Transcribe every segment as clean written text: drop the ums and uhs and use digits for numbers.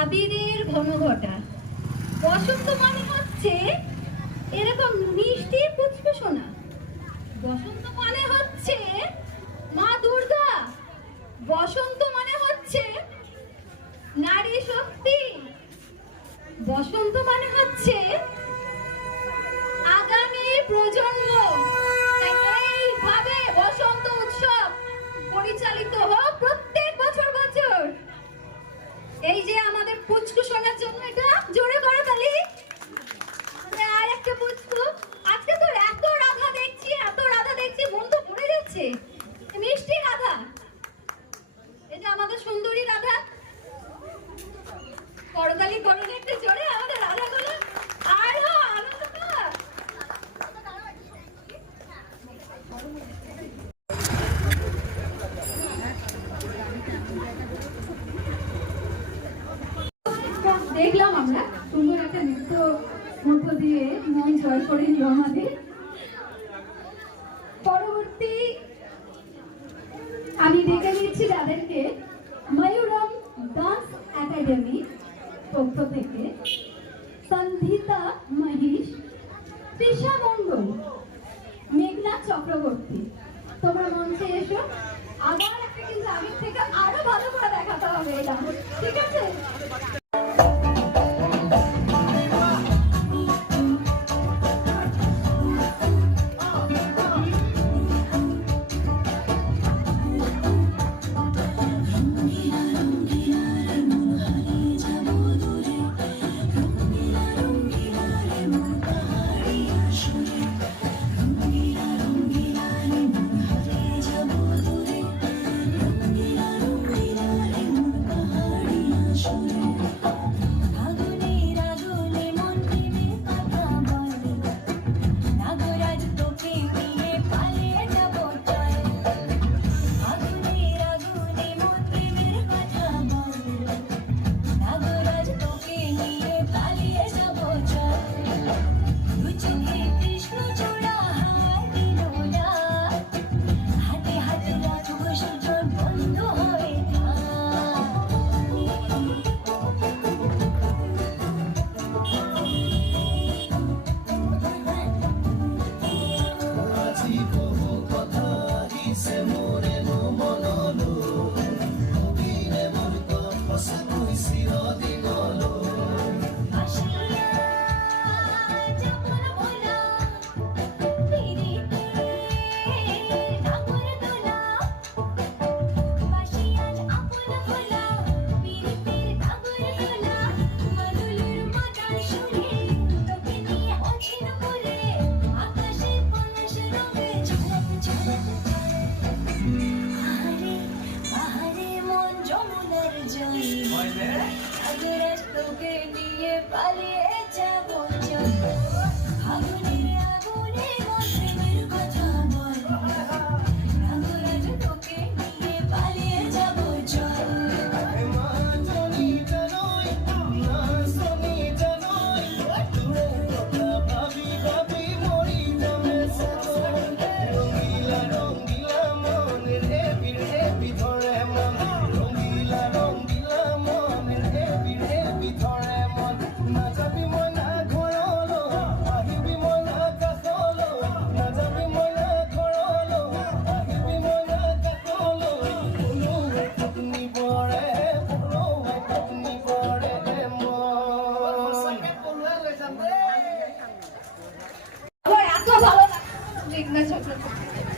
আবিরের ঘনঘটা। বসন্ত মানে হচ্ছে এরকম মিষ্টি পুচকু সোনা। বসন্ত মানে হচ্ছে মা দুর্গা। বসন্ত মানে হচ্ছে নারী শক্তি। বসন্ত মানে হচ্ছে আগামী প্রজন্ম। এইভাবে বসন্ত উৎসব পরিচালিত হোক প্রত্যেক বছর বছর। এই যে আমাদের পুচকু শোনার জন্য এটা জোরে করো তালি। আর একটা পুচকু, আজকে তো এত রাধা দেখছি মন তো ভরে যাচ্ছে। মিষ্টি রাধা, এটা আমাদের সুন্দরী রাধা। করতালি করুন একটু জোরে আমাদের রাধা গুলো, আরো আনন্দ পাক। দেখলাম আমরা সুন্দর একটা নৃত্য মধ্য দিয়ে মন জয় করে নিল আমাদের। পরবর্তী আমি ডেকে নিচ্ছি যাদেরকে ময়ূরম ডান্স একাডেমি পক্ষ থেকে সন্ধিতা মহিষ, তৃষা মণ্ডল, মেঘনা চক্রবর্তী, তোমরা মঞ্চে এসো। আবার একটা কিন্তু আগের থেকে আরো ভালো করে দেখাতে হবে এটা, ঠিক আছে?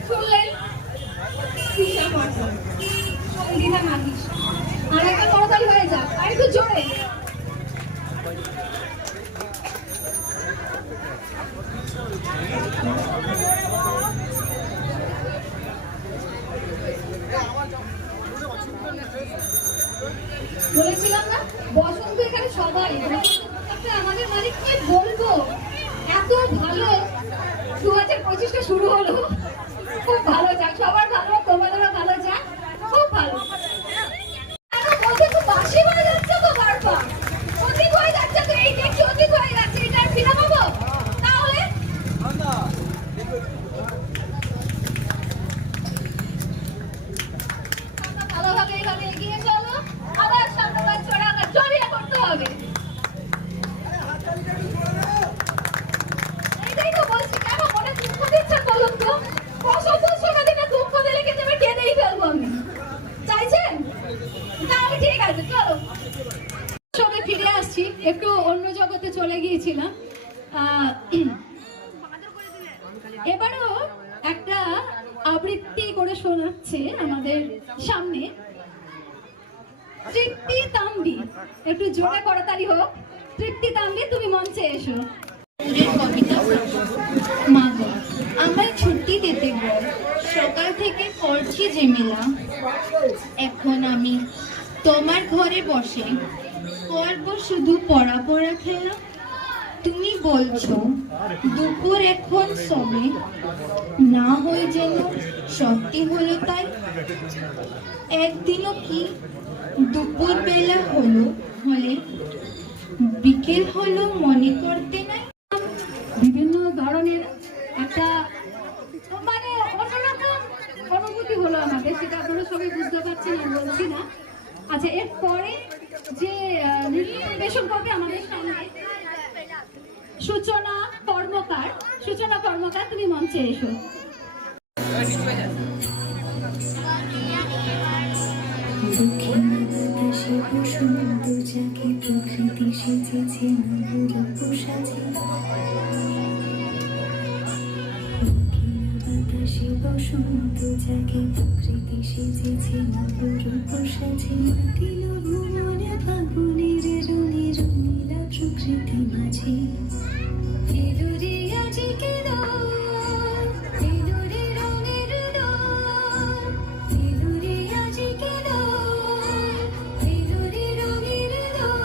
শুনলেন সঙ্গীতা মাহিস, আর একটা করতালি হয়ে যাক, আর একটু জোরে। বলেছিলাম না বসন্ত এখানে সবাই, আমাদের মানে কি বলবো, এত ভালো 2025টা শুরু হলো, খুব ভালো যাক, সবার ভালো, তোমাদেরও ভালো যাক, খুব ভালো। বাসি হয়ে যাচ্ছে তো বারবার, অধিক হয়ে যাচ্ছে তো, এই দেখছি অধিক হয়ে যাচ্ছে, এটা আর ফিরে পাবো তাহলে। ভালোভাবে এইভাবে এগিয়ে চলো, আবার সামনে চড়া জড়িয়ে করতে চলে গিয়েছিলাম। এবারও একটা আবৃত্তি করে শোনাচ্ছে আমাদের সামনে তৃপ্তি তাম্বি। একটু জোরে করতালি হোক। তৃপ্তি তাম্বি, তুমি মঞ্চে এসো। কবিতা মা গো, আমায় ছুটি দিতে গো, সকাল থেকে করছি ঝেমেলা। এখন আমি তোমার ঘরে বসে করব শুধু পড়া পড়া খেলা। তুমি বলছো দুপুর এখন সবে, না হয় যেন সত্যি হলো তাই। একদিনও কি দুপুর বেলা হলে বিকেল হলো মনে করতে নাই। বিভিন্ন ধরনের একটা মানে অন্যরকম অনুভূতি হলো আমাদের, সেটা আপনারা সবাই বুঝতে পারছেন, আর বলছি না। আচ্ছা, এরপরে যে নৃত্য পরিবেশন করবে আমাদের সামনে সূচনা কর্মকার। সূচনা কর্মকার, তুমি মঞ্চে এসো। প্রকৃতি সেজেছে বাতাসে বসন্ত যাকে প্রকৃতি সেজেছে নবরূপ সাজে। দিল ভুবনে ফাগুনের রঙে রঙিলা প্রকৃতি মাঝে। এলো রে আজকে দোল, এলো রে রঙের দোল, এলো রে আজকে দোল, এলো রে রঙের দোল।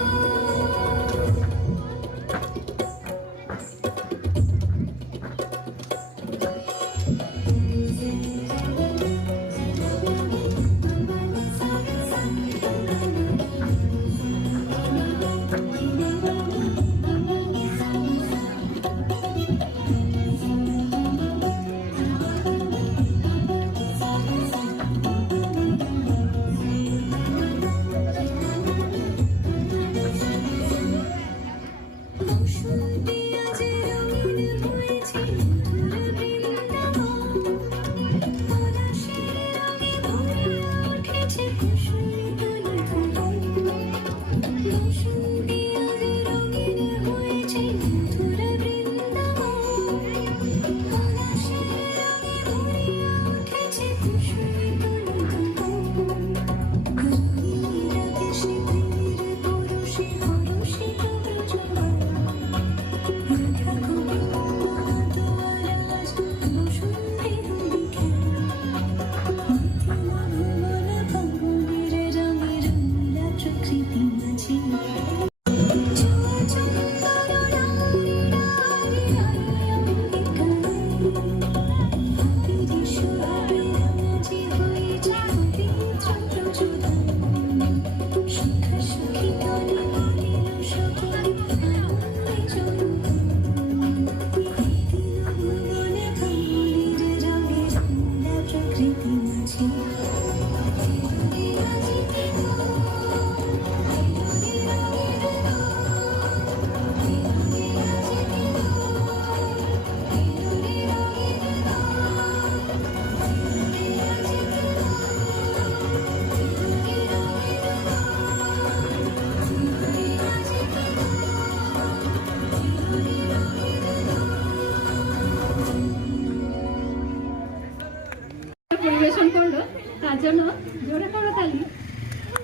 পরিবেশন করলো, তার জন্য জোরে করতালি,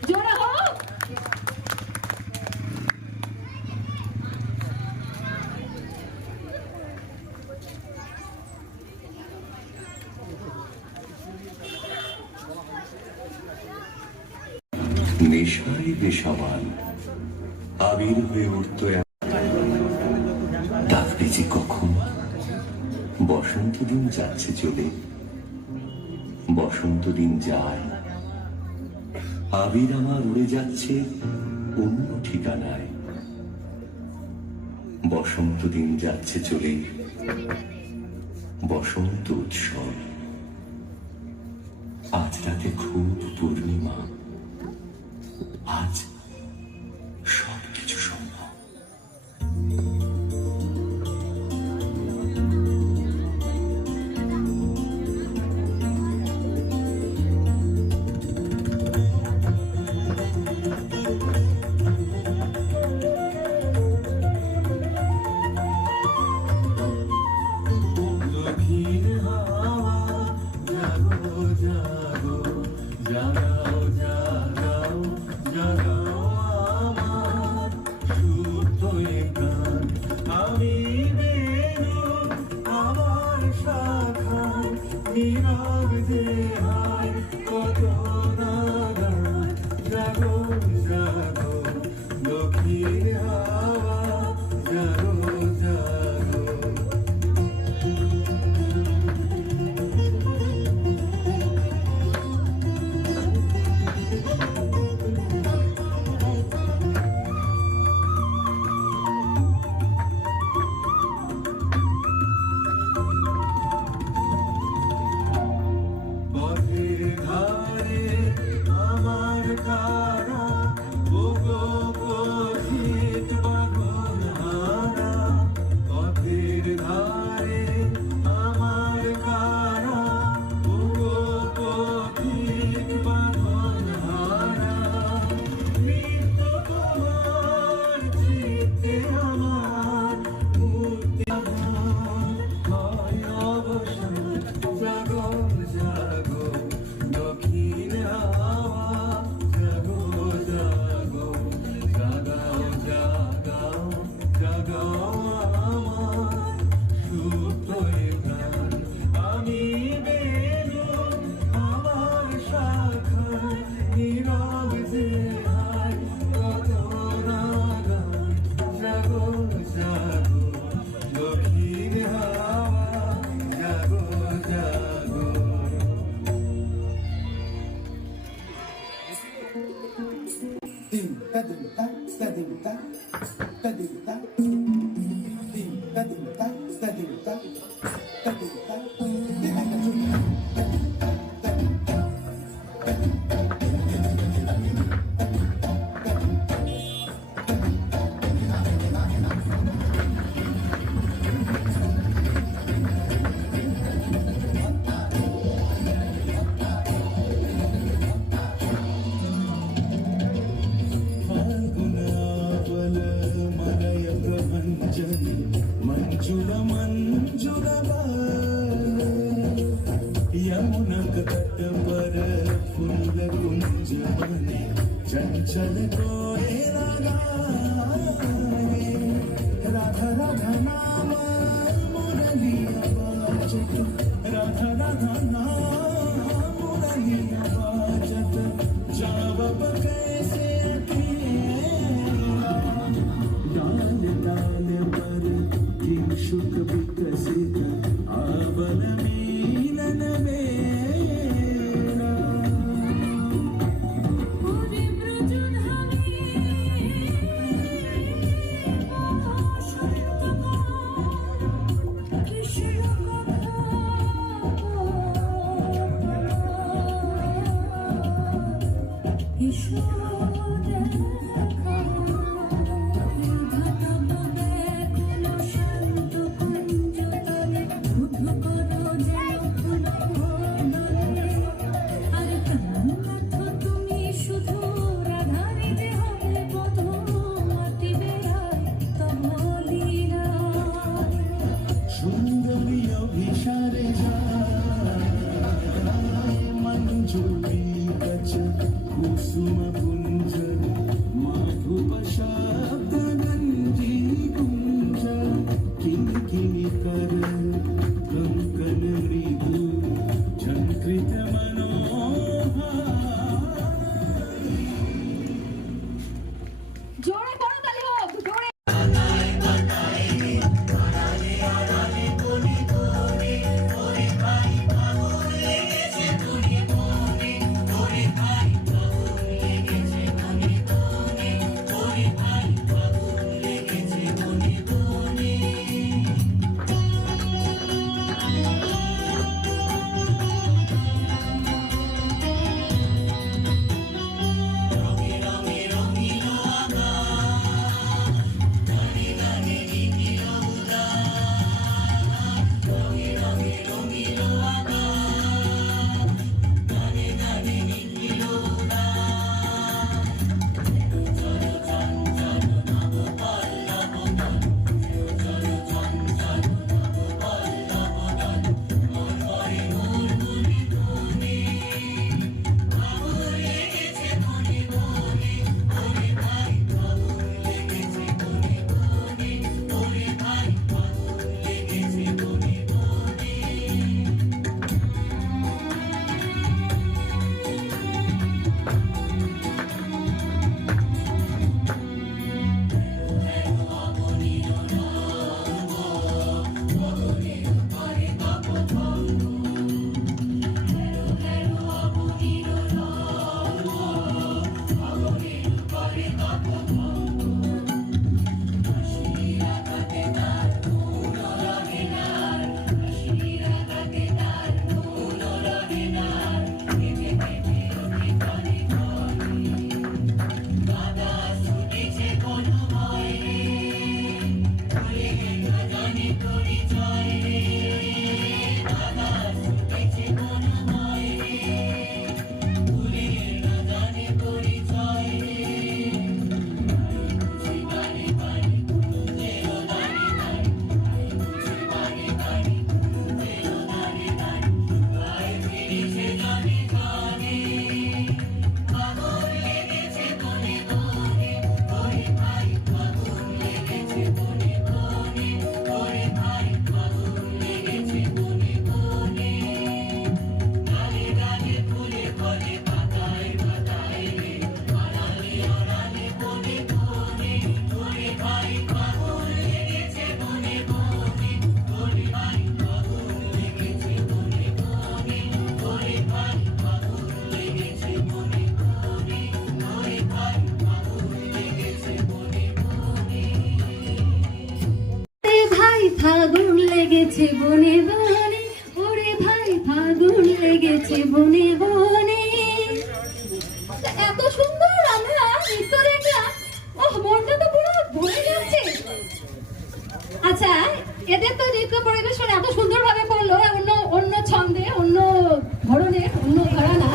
জোরে হোক। নেশায় বেসামাল আবির হয়ে উঠত। ডাকবে যে কখন বসন্ত দিন যাচ্ছে চলে, বসন্ত দিন যায়, আবির আমার উড়ে যাচ্ছে অন্য ঠিকানায়। বসন্ত দিন যাচ্ছে চলে, বসন্ত উৎসব। আজ রাতে খুব পূর্ণিমা, আজ সবকিছু সম্ভব। चंचल कोरे लगाए राधा राधा नाम मुरलिया बाजत राधा राधा नाम मुरलिया बाजत जावब कैसे अकेला डाल डाल पर किंशुक विकसित आवन मीलन मेरा ওরে ব্রজধামে কৃষ্ণ তুমি শুধু রাধারে যে হবে পদ মাটি বেড়ায় তবলীরা সুন্দরী অভিসারে যায় মঞ্জুরি কচ কুসুম পুঞ্জ মাধুপ শব্দ গঞ্জি কুঞ্জ কিঙ্কিনি কর कंकन मृदु झंकृत मनोहर জোরে করতালি হোক, জোরে। ফাগুন লেগেছে বনে বনে ওরে ভাই ফাগুন লেগেছে বনে বনে এত সুন্দর আমরা নৃত্য দেখলাম, ওহ মনটা তো পুরো ভরে যাচ্ছে। আচ্ছা, এদের তো নৃত্য পরিবেশন এত সুন্দরভাবে করলো, অন্য অন্য ছন্দে, অন্য ধরনের, অন্য ঘরানা।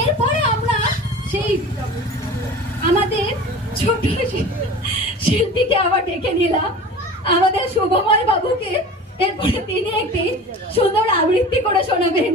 এরপরে আমরা সেই আমাদের ছোট শিল্পীকে আবার ডেকে নিলাম, আমাদের শুভময় বাবুকে। এরপরে তিনি একটি সুন্দর আবৃত্তি করে শোনাবেন।